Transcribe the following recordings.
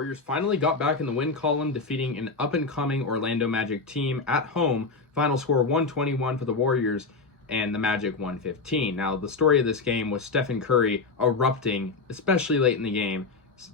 Warriors finally got back in the win column, defeating an up-and-coming Orlando Magic team at home. Final score 121 for the Warriors, and the Magic 115. Now, the story of this game was Stephen Curry erupting, especially late in the game,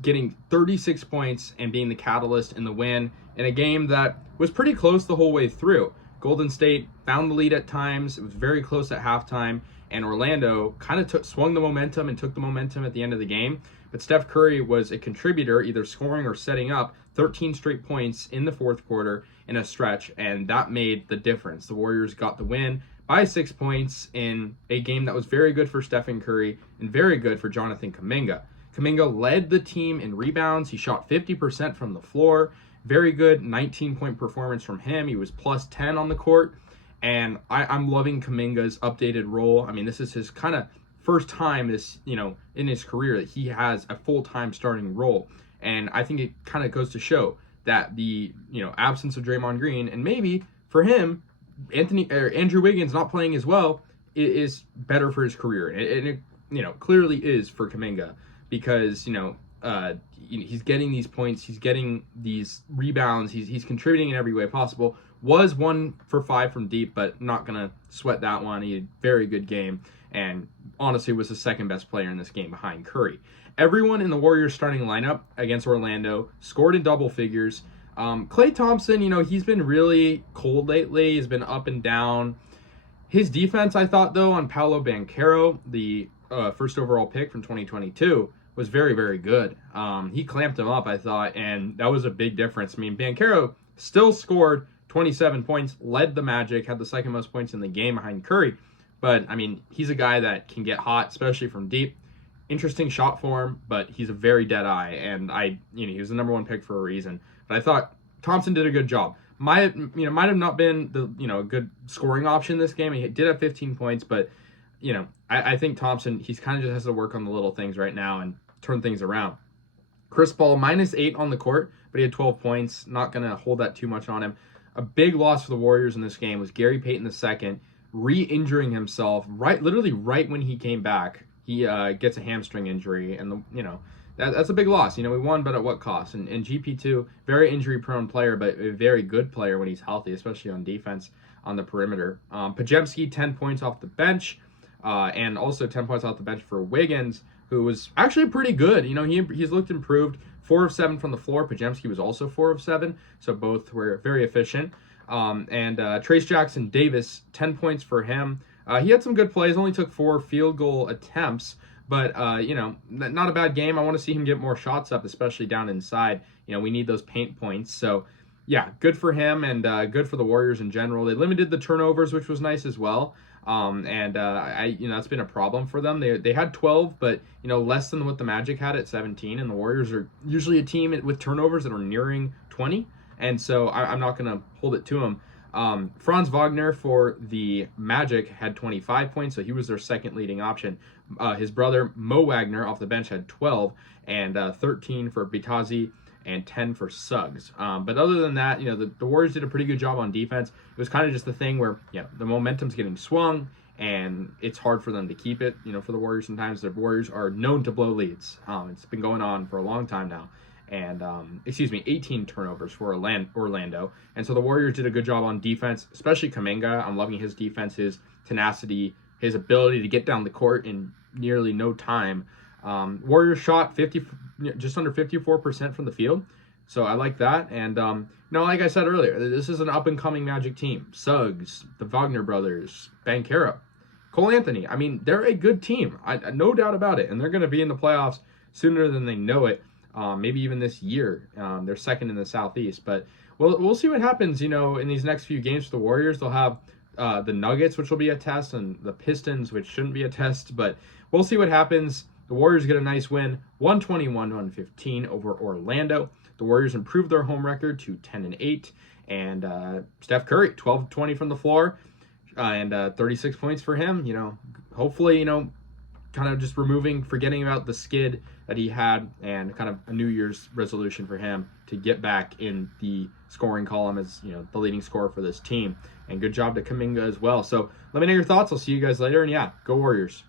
getting 36 points and being the catalyst in the win in a game that was pretty close the whole way through. Golden State found the lead at times. It was very close at halftime, and Orlando kind of swung the momentum and took the momentum at the end of the game. But Steph Curry was a contributor, either scoring or setting up 13 straight points in the fourth quarter in a stretch, and that made the difference. The Warriors got the win by 6 points in a game that was very good for Stephen Curry and very good for Jonathan Kuminga. Kuminga led the team in rebounds. He shot 50% from the floor. Very good 19-point performance from him. He was plus 10 on the court. And I'm loving Kuminga's updated role. I mean, this is his kind of first time in his career that he has a full-time starting role. And I think it kind of goes to show that the absence of Draymond Green, and maybe for him, Andrew Wiggins not playing as well, is better for his career. And it clearly is for Kuminga, because he's getting these points, he's getting these rebounds, he's contributing in every way possible. Was 1 for 5 from deep, but not gonna sweat that one. He had a very good game, and honestly was the second best player in this game behind Curry. Everyone in the Warriors starting lineup against Orlando scored in double figures. Klay Thompson, he's been really cold lately. He's been up and down. His defense, I thought, though, on Paolo Banchero, the first overall pick from 2022, was very, very good. He clamped him up, I thought, and that was a big difference. I mean, Banchero still scored 27 points, led the Magic, had the second most points in the game behind Curry. But, I mean, he's a guy that can get hot, especially from deep. Interesting shot form, but he's a very dead eye, and he was the number 1 pick for a reason. But I thought Thompson did a good job. Might have not been a good scoring option this game. He did have 15 points, but I think Thompson, he's kind of just has to work on the little things right now and turn things around. Chris Paul -8 on the court, but he had 12 points. Not going to hold that too much on him. A big loss for the Warriors in this game was Gary Payton II re-injuring himself literally right when he came back. He gets a hamstring injury, and that's a big loss. We won, but at what cost? And GP2, very injury-prone player, but a very good player when he's healthy, especially on defense on the perimeter. Podziemski, 10 points off the bench, and also 10 points off the bench for Wiggins, who was actually pretty good. He's looked improved. 4 of 7 from the floor. Podziemski was also 4 of 7, so both were very efficient. And Trace Jackson Davis, 10 points for him. He had some good plays, only took 4 field goal attempts, but, not a bad game. I want to see him get more shots up, especially down inside. We need those paint points. So, yeah, good for him, and good for the Warriors in general. They limited the turnovers, which was nice as well. That's been a problem for them. They had 12, but, less than what the Magic had at 17, and the Warriors are usually a team with turnovers that are nearing 20, and so I'm not going to hold it to them. Franz Wagner for the Magic had 25 points, so he was their second leading option. His brother, Mo Wagner, off the bench had 12, and 13 for Bitazi, and 10 for Suggs. But other than that, the Warriors did a pretty good job on defense. It was kind of just the thing where, the momentum's getting swung, and it's hard for them to keep it. For the Warriors, sometimes the Warriors are known to blow leads. It's been going on for a long time now. And, 18 turnovers for Orlando. And so the Warriors did a good job on defense, especially Kuminga. I'm loving his defense, his tenacity, his ability to get down the court in nearly no time. Warriors shot just under 54% from the field, so I like that. And like I said earlier, this is an up-and-coming Magic team. Suggs, the Wagner brothers, Banchero, Cole Anthony. I mean, they're a good team, no doubt about it, and they're going to be in the playoffs sooner than they know it. Maybe even this year. They're second in the Southeast, but we'll see what happens. In these next few games for the Warriors, they'll have the Nuggets, which will be a test, and the Pistons, which shouldn't be a test, but we'll see what happens. The Warriors get a nice win, 121-115 over Orlando. The Warriors improved their home record to 10-8, and Steph Curry, 12-20 from the floor, and 36 points for him. Hopefully, kind of just forgetting about the skid that he had, and kind of a New Year's resolution for him to get back in the scoring column as, the leading scorer for this team. And good job to Kuminga as well. So let me know your thoughts. I'll see you guys later. And yeah, go Warriors.